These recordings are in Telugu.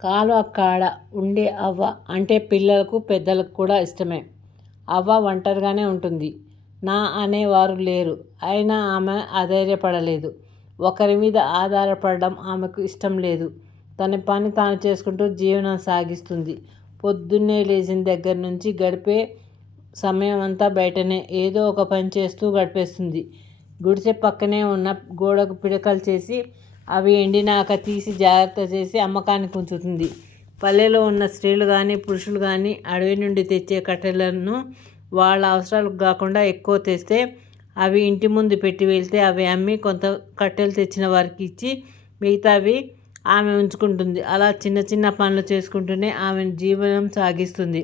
కాలువ కాడ ఉండే అవ్వ అంటే పిల్లలకు పెద్దలకు కూడా ఇష్టమే. అవ్వ ఒంటరిగానే ఉంటుంది. నా అనేవారు లేరు. అయినా ఆమె అధైర్యపడలేదు. ఒకరి మీద ఆధారపడడం ఆమెకు ఇష్టం లేదు. తన పని తాను చేసుకుంటూ జీవనం సాగిస్తుంది. పొద్దున్నే లేచిన దగ్గర నుంచి గడిపే సమయం అంతా బయటనే ఏదో ఒక పని చేస్తూ గడిపేస్తుంది. గుడిసె పక్కనే ఉన్న గోడకు పిడకలు చేసి అవి ఎండినాక తీసి జాగ్రత్త చేసి అమ్మకానికి ఉంచుతుంది. పల్లెలో ఉన్న స్త్రీలు కానీ పురుషులు కానీ అడవి నుండి తెచ్చే కట్టెలను వాళ్ళ అవసరాలకు కాకుండా ఎక్కువ తెస్తే అవి ఇంటి ముందు పెట్టి వెళ్తే అవి అమ్మి కొంత కట్టెలు తెచ్చిన వారికి ఇచ్చి మిగతావి ఆమె ఉంచుకుంటుంది. అలా చిన్న చిన్న పనులు చేసుకుంటూనే ఆమె జీవనం సాగిస్తుంది.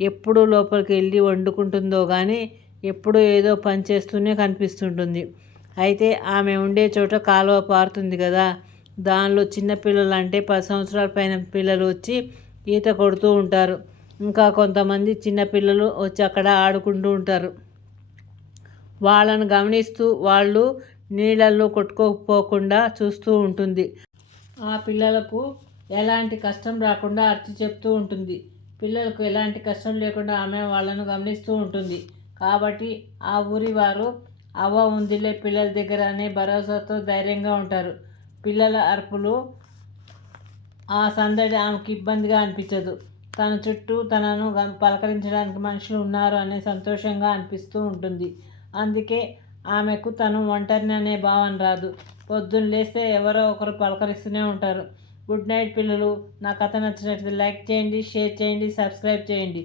ఎప్పుడు లోపలికి వెళ్ళి వండుకుంటుందో కానీ ఎప్పుడు ఏదో పని చేస్తూనే కనిపిస్తుంటుంది. అయితే ఆమె ఉండే చోట కాలువ పారుతుంది కదా, దానిలో చిన్నపిల్లలు అంటే 10 సంవత్సరాల పైన పిల్లలు వచ్చి ఈత కొడుతూ ఉంటారు. ఇంకా కొంతమంది చిన్నపిల్లలు వచ్చి అక్కడ ఆడుకుంటూ ఉంటారు. వాళ్ళను గమనిస్తూ వాళ్ళు నీళ్ళల్లో కొట్టుకోపోకుండా చూస్తూ ఉంటుంది. ఆ పిల్లలకు ఎలాంటి కష్టం రాకుండా అర్చి చెప్తూ ఉంటుంది. పిల్లలకు ఎలాంటి కష్టం లేకుండా ఆమె వాళ్ళను గమనిస్తూ ఉంటుంది. కాబట్టి ఆ ఊరి వారు అవ్వ ఉందిలే పిల్లల దగ్గర అనే భరోసాతో ధైర్యంగా ఉంటారు. పిల్లల అరుపులు ఆ సందడి ఆమెకు ఇబ్బందిగా అనిపించదు. తన చుట్టూ తనను పలకరించడానికి మనుషులు ఉన్నారు అనే సంతోషంగా అనిపిస్తూ ఉంటుంది. అందుకే ఆమెకు తను ఒంటరిని అనే భావన రాదు. పొద్దున్న లేస్తే ఎవరో ఒకరు పలకరిస్తూనే ఉంటారు. గుడ్ నైట్ పిల్లలు. నా కథ నచ్చినట్లయితే లైక్ చేయండి, షేర్ చేయండి, సబ్స్క్రైబ్ చేయండి.